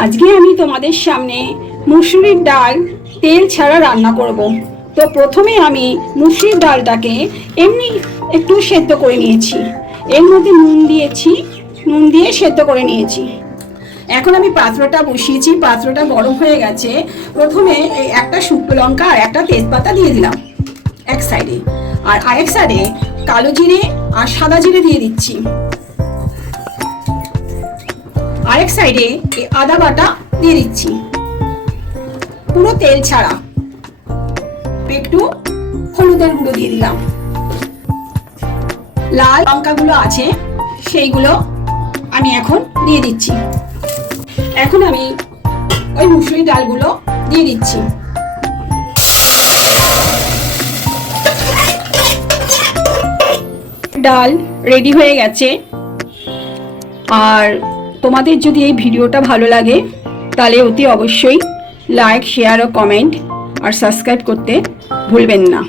আজকে আমি তোমাদের সামনে মুসুরির ডাল তেল ছাড়া রান্না করব। তো প্রথমে আমি মুসুরির ডালটাকে এমনি একটু সেদ্ধ করে নিয়েছি, এর মধ্যে নুন দিয়েছি, নুন দিয়ে সেদ্ধ করে নিয়েছি। এখন আমি পাত্রটা বসিয়েছি, পাত্রটা গরম হয়ে গেছে। প্রথমে একটা শুকনো লঙ্কা আর একটা তেজপাতা দিয়ে দিলাম এক সাইডে, আর আরেক সাইডে কালো জিরে আর সাদা জিরে দিয়ে দিচ্ছি। আরেক সাইডে আদা বাটা দিয়ে দিচ্ছি, পুরো তেল ছাড়া। একটু হলুদের গুঁড়ো দিয়ে দিলাম, লাল লঙ্কাগুলো আছে সেইগুলো আমি এখন দিয়ে দিচ্ছি। এখন আমি ওই মুসুরি ডালগুলো দিয়ে দিচ্ছি। ডাল রেডি হয়ে গেছে। আর তোমাদের যদি এই ভিডিওটা ভালো লাগে তাহলে অতি অবশ্যই লাইক, শেয়ার ও কমেন্ট আর সাবস্ক্রাইব করতে ভুলবেন না।